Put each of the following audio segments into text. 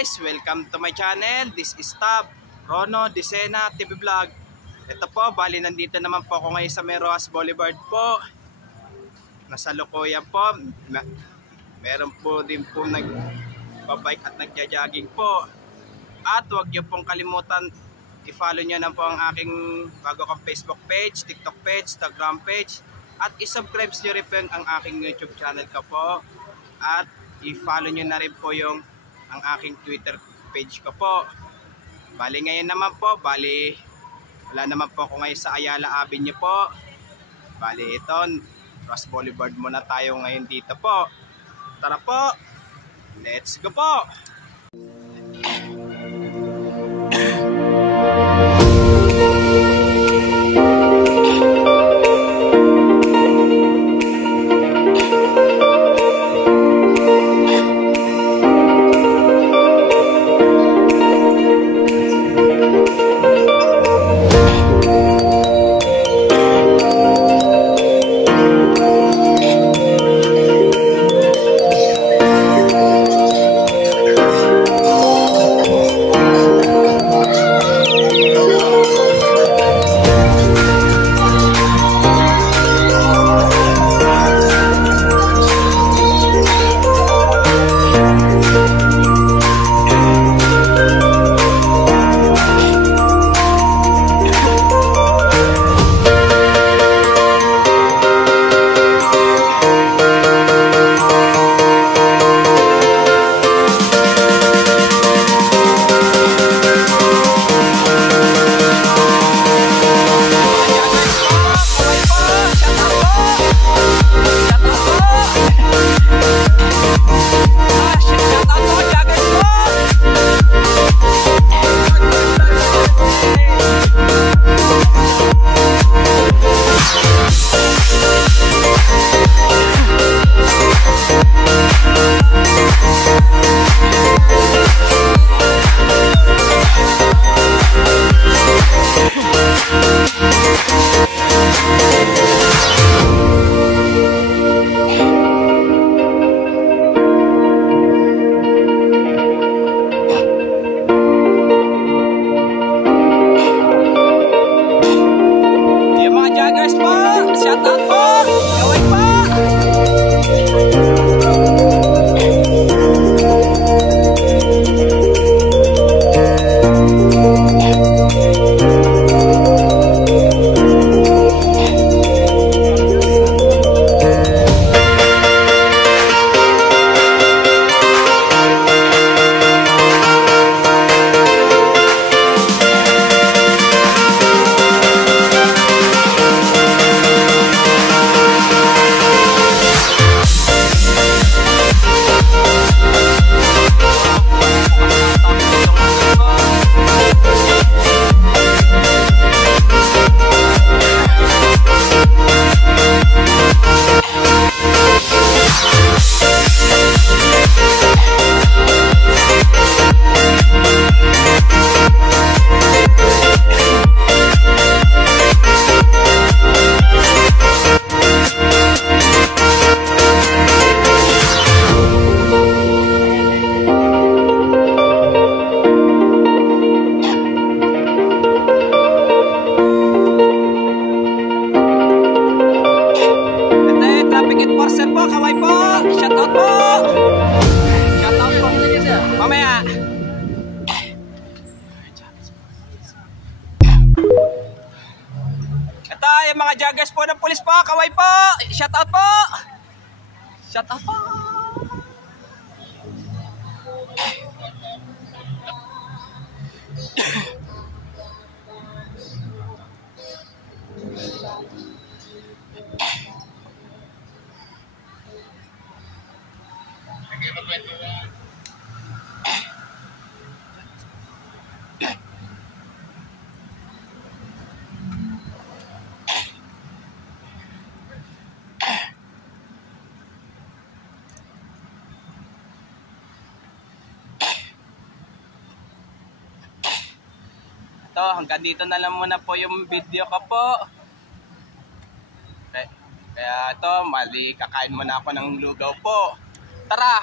guys, welcome to my channel. This is Tab Rono Disena TV Vlog. Ito po, bali nandito naman po ako ngayon sa Roxas Boulevard po. Nasa Lukoyan po. Meron po din po nagbabike at nagja-jogging po. At huwag niyo pong kalimutan i-follow niyo na po ang aking bago kong Facebook page, TikTok page, Instagram page. At i-subscribe niyo rin po ang aking YouTube channel ko po. At i-follow nyo na rin po yung ang aking Twitter page ko po. Bali ngayon naman po, wala naman po ako ngayon sa Ayala Avenue po. Bali ito, Roxas Boulevard muna tayo ngayon dito po. Tara po, let's go po! Ito yung mga joggers po ng pulis po, kaway po, shout out po, shout out po. Hanggang dito na lang muna po yung video ko po. Kaya ito, kakain muna ako ng lugaw po. Tara,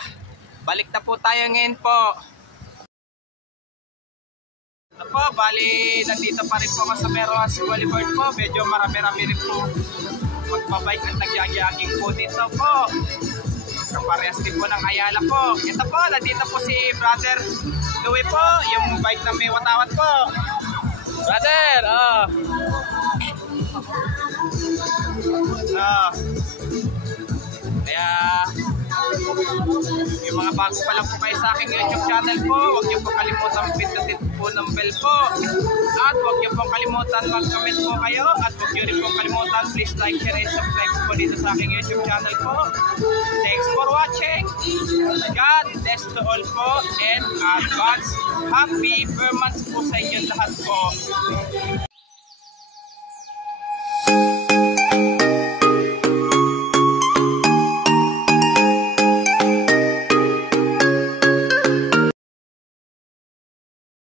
balik na po tayo ngayon po. po, bali, nandito pa rin po ako sa Meroas Boulevard po. Medyo marami-rami rin po magpabike at nagyagyaging po dito po. Kaparehas din po ng Ayala po. Ito po, nandito po si Brother Louie po, yung bike na may watawat po. Brother, kaya yung mga bago pa lang po kayo sa aking YouTube channel po, huwag niyo po kalimutan pindutin po ng bell po. At huwag niyo po kalimutan mag-comment po kayo. At huwag niyo rin po kalimutan, please like, share, and subscribe po dito sa aking YouTube channel po. Thanks for watching. God bless to all po. And advance happy Burmans po sa inyo lahat po.